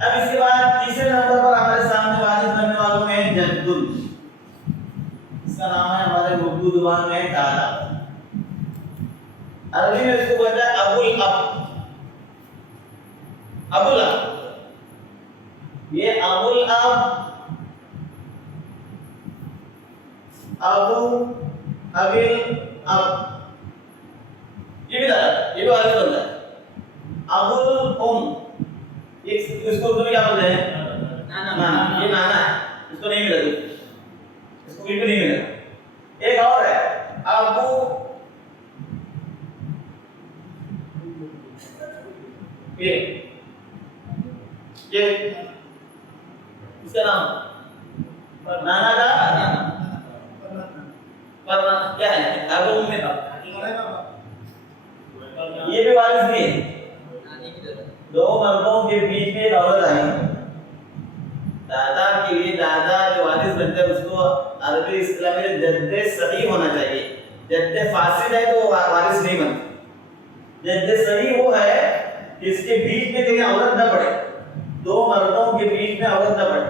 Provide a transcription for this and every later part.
अब इसके बाद तीसरे नंबर पर हमारे सामने वारिस बनने वालों में जद्दुल, इसका नाम है हमारे उर्दू जुबान में दादा, अरबी में इसको बोलते हैं अबुल अब, अबुल अब, ये अबुल अब, अबू, अबिल अब, ये भी दादा, ये भी वारिस बनता है। अबुल इसको उर्दू में क्या बोलते हैं? नाना, ये नाना है, इसको नहीं मिला, इसको बिल्कुल नहीं मिला। एक और है अबू, ये इसका नाम नाना का पर क्या है? अबू में ये भी वारिस भी है। दो मर्दों के बीच में एक औरत आई, दादा के लिए दादा जो वारिस बनता है उसको अरबी इस्लाम में जद्दे सही होना चाहिए। जद्दे फासिद है तो वारिस नहीं बनता। जद्दे सही वो है इसके बीच में कहीं औरत न पड़े, दो मर्दों के बीच में औरत न पड़े।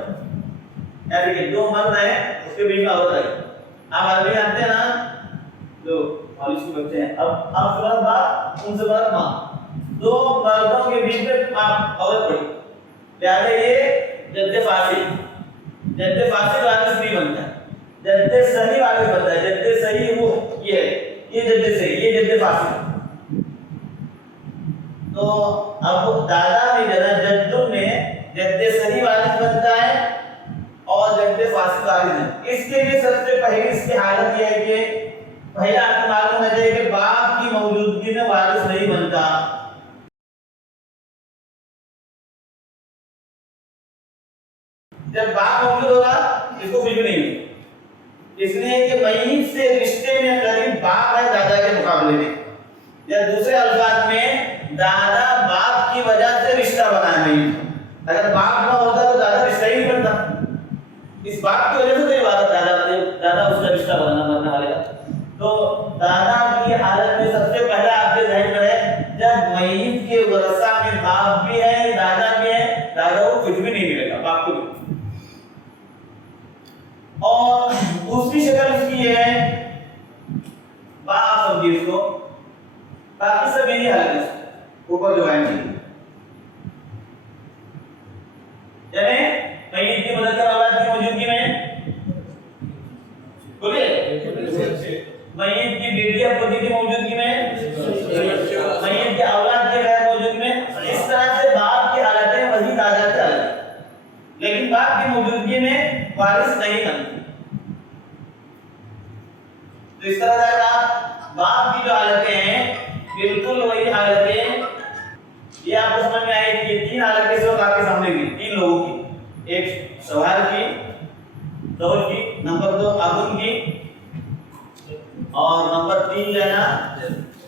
यानी कि दो मर्द हैं उसके बीच में औरत आई। आप अरबी जानते हैं ना, जो कॉलेज के बच्चे हैं, अब आप सुबह बात उनसे बात मां, दो मर्दों के बीच में औरत पड़ी, लिहाजा ये जद्दे फासिद, जद्दे फासिद वारिस नहीं बनता, जद्दे सही वारिस बनता है। जद्दे सही वो ये जद्दे सही, ये जद्दे फासिद। तो अब दादा में जद्दों में जद्दे सही वारिस बनता है और जद्दे फासिद वारिस है। इसके लिए सबसे पहले इसकी हालत यह है कि पहले आपको मालूम होना चाहिए कि बाप की मौजूदगी में वारिस नहीं बनता। जब बाप मौजूद होगा इसको कुछ भी नहीं मिलेगा, इसलिए कि मय्यत से रिश्ते में करीब बाप है दादा के मुकाबले में, या दूसरे अल्फाज में दादा बाप की वजह से रिश्ता बना नहीं। अगर बाप ना होता तो दादा रिश्ता ही नहीं बनता। इस बाप की वजह से तो ये दादा उसका रिश्ता बनने वाले का। तो दादा की हालत में सबसे पहले आपके ध्यान में है जब मय्यत के वरसा में बाप भी है दादा भी है, दादा को कुछ भी नहीं मिलेगा, बाप को भी। और दूसरी शक्ल इसकी है, बाप समझिए इसको, बाकी सब यही हालत है ऊपर जो है, यानी मय्यत की मदद कर औलाद की मौजूदगी में, बोलिए मय्यत की बेटी या पोती की मौजूदगी में, मय्यत के औलाद के गैर मौजूदगी में, इस तरह से बाप की हालत है वही दादा की हालत, लेकिन बाप की मौजूदगी में वारिस नहीं बनती। तो इस तरह से बाप की जो हालतें हैं बिल्कुल वही हालतें, ये आपको समझ में आई कि तीन हालतें इस वक्त आपके सामने की, तीन लोगों की, एक सवाल की, दौर की, नंबर 2 अबुन की, और नंबर 3 लेना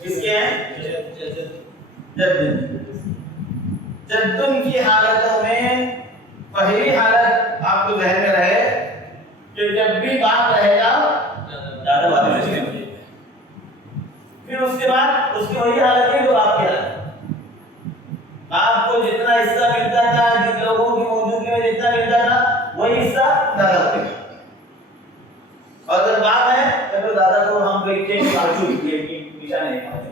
किसके हैं? जद्दुन की हालतों में पहली हालत आपको ध्यान में रहे कि जब भी बाप रहेगा दादा वारिस नहीं होगी, फिर उसके बाद उसकी वही हालत है जो आपकी हालत, बाप को जितना हिस्सा मिलता था, जिन लोगों की मौजूदगी में जितना मिलता था वही हिस्सा दादा को मिलेगा। और अगर बाप है तो दादा को हम कोई चेंज काटू की निशान नहीं पाते।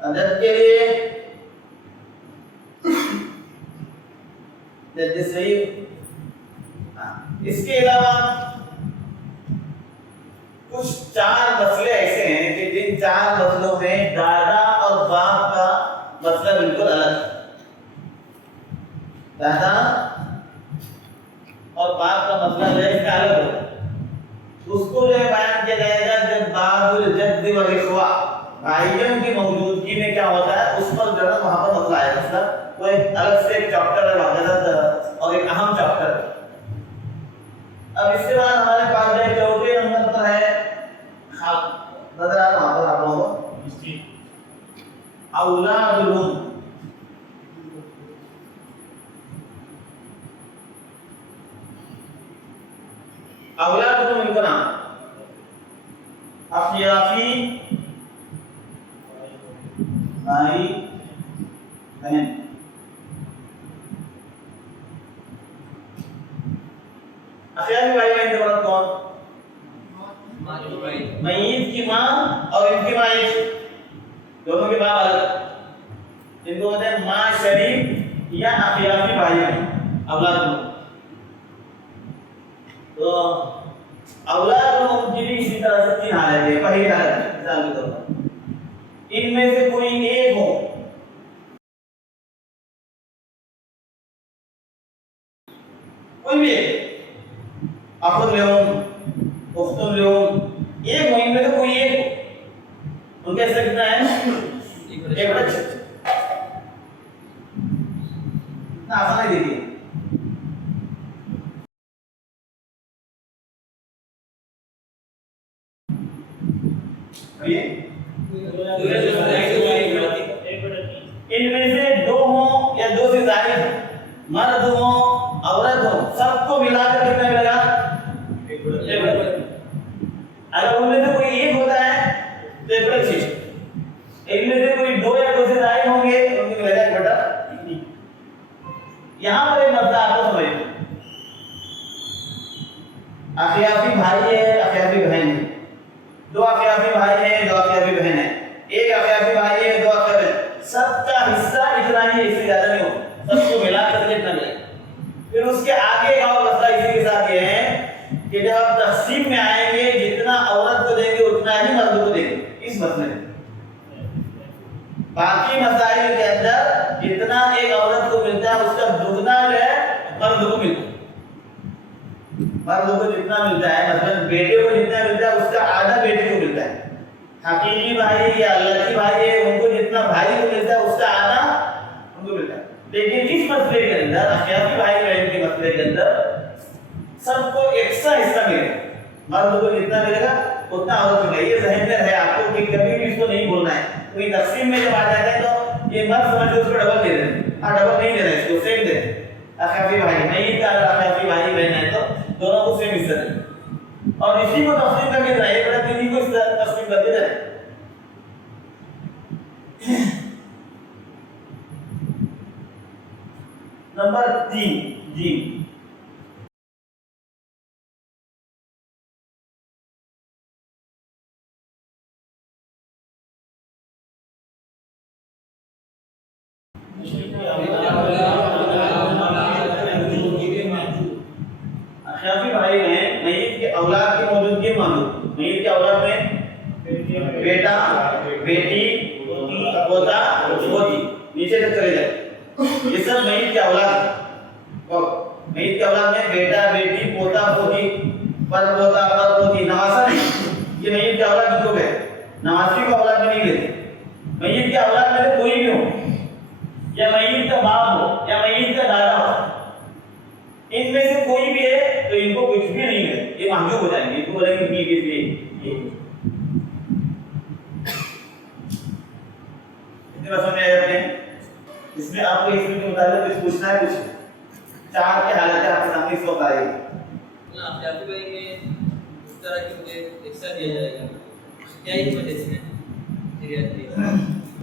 अदद के लिए जैसे सही, इसके अलावा कुछ 4 मसले ऐसे हैं कि जिन 4 मसलों में दादा और बाप का मसला बिल्कुल अलग है। दादा और बाप का मसला जो है इसका अलग होगा, उसको जो है बयान किया जाएगा जब बाबुल जद्द व इख्वा, भाइयों की मौजूदगी में क्या होता है उस पर जरा वहां पर मसला है। मतलब वो एक अलग से एक चैप्टर है वाक़िदत और एक अहम चैप्टर है। अब इसके बाद हमारे पास जो चौथे नंबर पर है नजर आ रहा है आप लोगों को औलादुहुम, औलादुहुम इनका नाम अखियाफी भाई बहन, अखियाफी भाई बहन के बाद कौन? मय्यत की माँ और इनकी माँ एक, दोनों के बाप अलग, इनको बोलते हैं माँ शरीक या अखियाफी भाई बहन औलाद में। तो औलाद में उनकी भी इसी तरह से तीन हालत है। पहली हालत मिसाल के तौर पर इनमें से कोई एक हो, कोई भी एक, अखुद लेउम, उख्तुम लेउम, एक हो, इनमें से कोई एक हो, उनके हिस्सा कितना है? 1/6। ना आसान है देखिए, इनमें से दो हो या दो से ज्यादा, मर्द हो औरत हो, सबको मिलाकर कितना मिलेगा? 1/6। अगर उनमें से कोई एक होता है तो 1/6, इनमें से कोई दो या दो से ज्यादा होंगे तो उनको मिलेगा 1/3। यहाँ पर एक मसला आपको समझिए, अखियाफी भाई है, अखियाफी बहन है, दो अखियाफी भाई है, दो अखियाफी बहन है, एक अखियाफी भाई है, दो अखियाफी बहन, सबका हिस्सा इतना ही, इससे ज्यादा नहीं हो, सबको मिलाकर कितना मिलेगा? फिर उसके आगे का और मसला इसी के साथ ये है कि जब आप तकसीम में आएंगे जितना औरत को देंगे उतना ही मर्द को देंगे। इस मसले में बाकी मसाइल के अंदर जितना एक औरत को मिलता है उसका दुगना जो है मर्द को मिलता है। मर्द को जितना मिलता है, मतलब बेटे को जितना मिलता है उसका आधा बेटे को मिलता है। हकीकी भाई या अल्लाही भाई है, उनको जितना भाई को मिलता है उसका आधा उनको मिलता है। लेकिन इस मसले के अंदर, अखियाफी भाई बहन के मसले के अंदर सबको एक सा हिस्सा मिलेगा, मर्द को जितना मिलेगा उतना औरत को मिलेगा। ये ज़हन में रहे आपको कि कभी भी इसको नहीं भूलना है। कोई तकसीम में जब आ जाता है तो ये मत समझो उसको डबल दे देना, हाँ डबल नहीं देना, इसको सेम दे देना। अखियाफी भाई नहीं का अखियाफी भाई बहन है तो दोनों को सेम हिस्सा देना और इसी को तकसीम करके देना, एक बड़ा तीन को इस तकसीम करके देना। नंबर 3 जी, अखियाफी भाई में मय्यत के औलाद की मौजूदगी मालूम, मय्यत के औलाद में बेटा, बेटी, पोता, पोती, नीचे तक चले जाए, ये सब मय्यत के औलाद। और मय्यत के औलाद में बेटा, बेटी, पोता, पोती, परपोता, परपोती, नवासा नहीं, ये मय्यत के औलाद किसको कहते हैं? नवासी को औलाद में नहीं लेते। मय्यत के औलाद में से कोई भी हो, या मय्यत का बाप हो या मय्यत का दादा हो, इनमें से कोई भी है तो इनको कुछ भी नहीं है, ये महजूब हो जाएंगे, इनको बोलेंगे बी के लिए ये। इतने बात समझ आया आपने? इसमें आपको इसमें के मुताबिक कुछ पूछना है? कुछ चार के हालत है आपके सामने, इसको बताइए ना। आप जाते करेंगे इस तरह के मुझे हिस्सा दिया जाएगा, क्या इस वजह से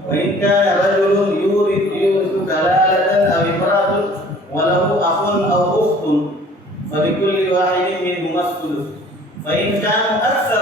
वहीं का रजुल यूरिथु कलालतन अव इमरातुन वलहु अखुन अव उख्तुन फलिकुल्लि वाहिदिन मिनहुमा सुदुस फइन कान अक्सर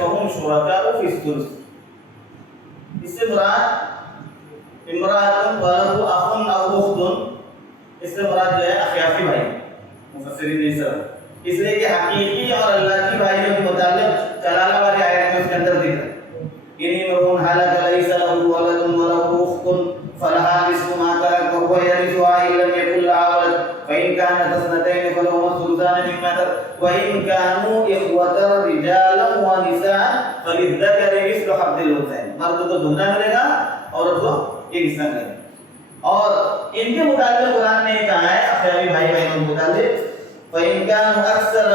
फहुम शुरकाउ फी सुदुस। इससे मुराद इमरातुन वलहु अखुन अव उख्तुन, इससे मुराद जो है अखियाफी भाई, मुफस्सिरीन ने सब इसलिए कि हकीकी और अल्लाही भाइयों के मुताबिक कलाला वाली आयत में उसके अंदर दिख रहा है इन्हीं मरून हालत लैसा लहु वलदुन वलहु उख्तुन फलहा निस्फु मा तरक व हुवा यरिथुहा इन लम यकुल लहा वलद फइन कानत इस्नतैन फलहुमा सुलुसान मिम्मा तरक व इन कानू इख्वतन रिजालन व निसाअन फलिज़्ज़करि मिस्लु हद्दिल उन्सयैन। मर्द को दुगना मिलेगा, औरत को एक हिस्सा मिलेगा। और इनके मुताबिक कुरान ने कहा है अखियाफी भाई बहनों के मुताबिक फइन कानू अक्सर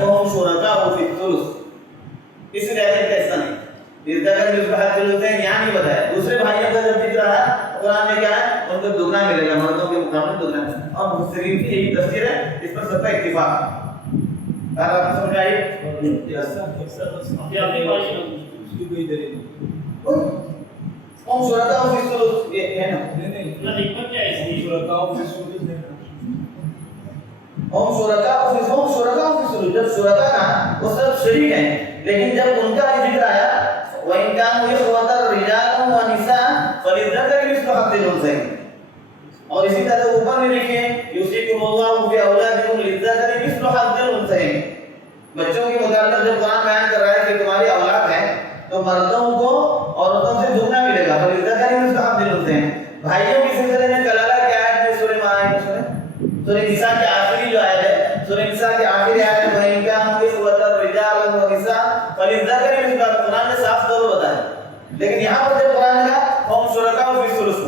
फहुम शुरकाउ फी सुलुस। इस रियायत का हिस्सा नहीं, इज़्ज़करि मिस्लु हद्दिल उन्सयैन यहाँ नहीं बताया। दूसरे भाइयों का जब जिक्र है कुरान में क्या है, उनको दुगना मिलेगा, मर्दों के मुकाबले दुगना मिलेगा। और मुफस्सिरीन की यही तफसीर है, इस पर सबका इत्तिफाक है। आप समझ आई? अखियाफी भाई उसकी कोई दलील नहीं। हम शुरकाउ फी सुलुस ये है ना? नहीं हिकमत क्या है इसकी? शुरकाउ फी सुलुस है। जब शुरका ना वो सब शरीक हैं, लेकिन जब उनका जिक्र आया वइन कानु इख्वतन रिजालन व निसा फलिज़्ज़करि मिस्लु हज़्ज़िल उन्सयैन, और इसी तरह ऊपर में देखिए युसीकुमुल्लाहु फी औलादिकुम लिज़्ज़करि मिस्लु हज़्ज़िल उन्सयैन। बच्चों के मुताबिक जब कुरान बयान कर रहा है कि तुम्हारी औलाद है तो मर्दों को औरतों से दुगना मिलेगा, फलिज़्ज़करि मिस्लु हज़्ज़िल उन्सयैन। भाइयों के सिलसिले में कलाला की आयत में सूरह माइदा सूरह निसा की आखिरी जो आयत है, सूरह निसा की आखिरी आयत में वइन कानु इख्वतन रिजालन व निसा फलिज़्ज़करि मिस्लु, कुरान ने साफ तौर पर बताया। लेकिन यहाँ पर जब कुरान ने कहा हम शुरका फी सुलुस,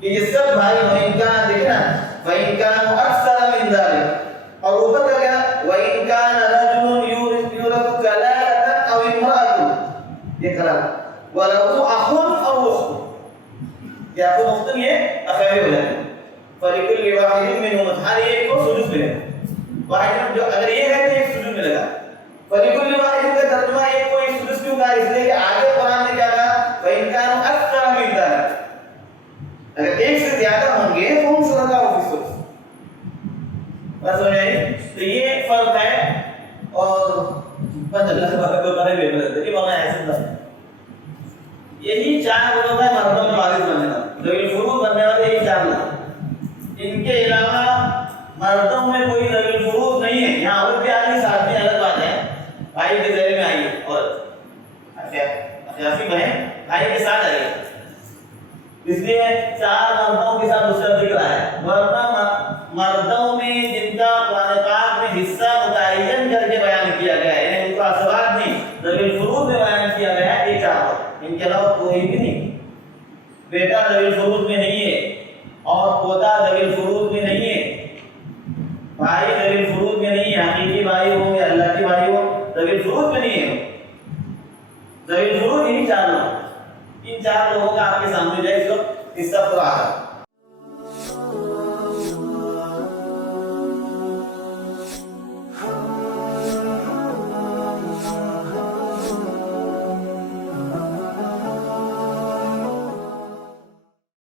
कि ये सब भाई वइन कान, देखिए ना, वइन कानु अक्सर मिन ज़ालिक, और ऊपर क्या कहा वइन कान रजुलुन यूरिथु कलालतन अव इम्राअतुन, ये कलाल वलहु अखुन अव उख्त, या अखुन उख्त ये अखवे हो जाते हैं। फलिकुल्लि वाहिदिन मिनहुम, हर एक को सुदुस मिलेगा। वाहिद जो अगर ये है तो एक सुदुस मिलेगा। फलिकुल्लि वाहिदिन का तर्जुमा एक को एक सुदुस क्यों कहा, इसलिए कि आगे कुरान ने क्या कहा वइन कानु अक्सर मिन ज़ालिक, अगर एक से ज्यादा होंगे तो हम शुरका फी सुलुस। बस हो जाए, तो ये फर्क है। और पंद्रह को करे बेहतर है वहां ऐसे था। यही चार लोग हैं मर्दों में वारिस बनने का, ज़वील फुरूद बनने वाले यही चार लोग। इनके अलावा मर्दों में कोई ज़वील फुरूद नहीं है। यहाँ औरत भी आ रही साथ में, अलग बात है, भाई के ज़रिए में आई है औरत, अफियाफी बहन भाई के साथ आई है, इसलिए चार मर्दों के साथ उसका जिक्र है। वरना मर्दों में जिनका कुरान पाक में हिस्सा मुतय्यन करके बयान किया गया है, यानी उनका असबाब नहीं ज़वील फुरूद में बयान किया गया है, ये चार, इनके अलावा कोई भी नहीं। बेटा ज़वील फुरूद में नहीं है, और पोता ज़वील फुरूद में नहीं है, भाई ज़वील फुरूद में नहीं है, हकीकी भाई हो या अल्लाह की भाई हो, ज़वील फुरूद में नहीं है। ज़वील फुरूद यही चार लोग, इन चार लोगों का आपके सामने जो है इसको हिस्सा पूरा आ रहा है।